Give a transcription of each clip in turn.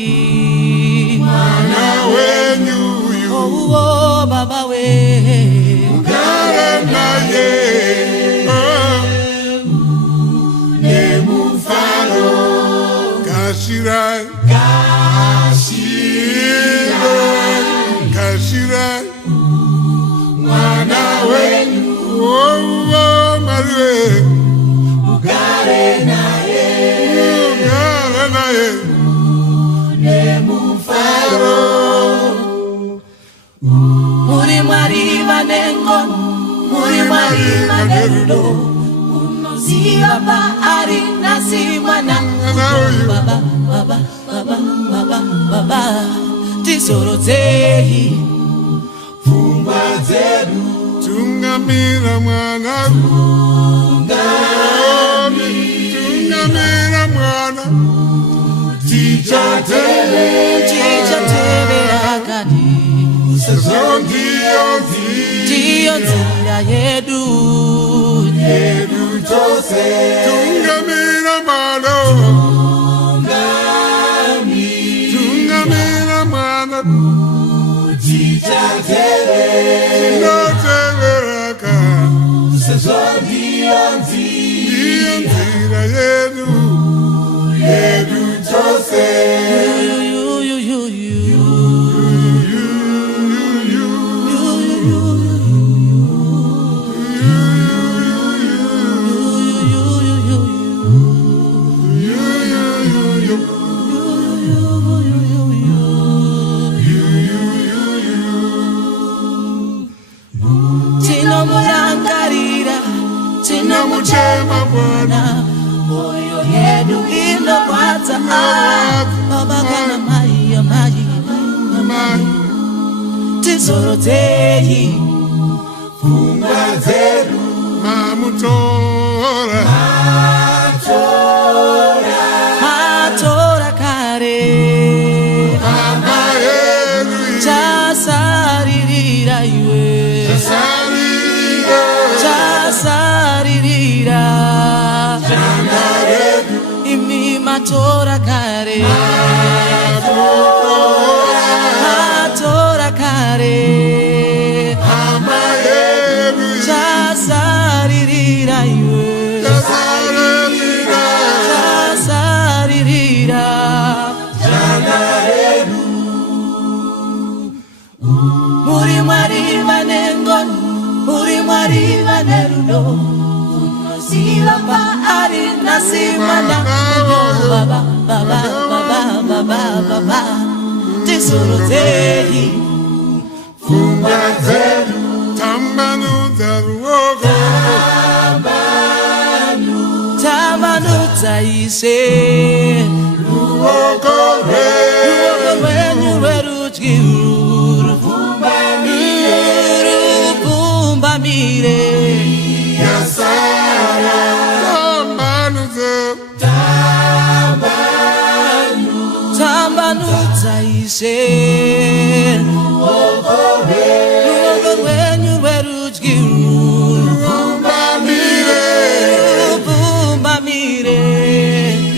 Gashirai mwana wenyu oh baba we ugare naye nemufaro Gashirai mwana wenyu oh Marie ugare naye nemufaro muri mariva nengon muri mariva nerudo unoziva paari nasimwana baba baba baba baba baba tisorodzei pfungwa dzedu tungamira mwana tungamira mwana tichatevera ndiyo nzira yedu tose tungamira mwana tichatevera ndiyo nzira yedu tose Muchema Bwana moyo yedu inopata baba kana mai tisorodzei pfungwa dzedu mamutora kare mama yedu chasaririra iwe chasaririra imi matora kare mama yedu chasaririra iwe chasaririra muri mariva nengon muri mariva nerudo unoziva paari nasimwana baba baba baba baba baba tisorodzei pfungwa dzedu tambanudza ruoko tambanudzaise ruoko rwenyu rwerudyi rupfumbamire yasara tambanudzaise ruoko rwenyu rwerudyi rupfumbamire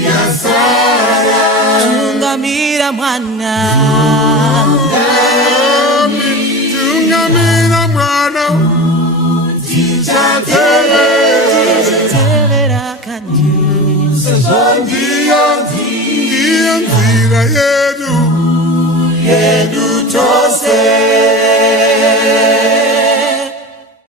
yasara tungamira mwana tichatevera kandi ndiyo nzira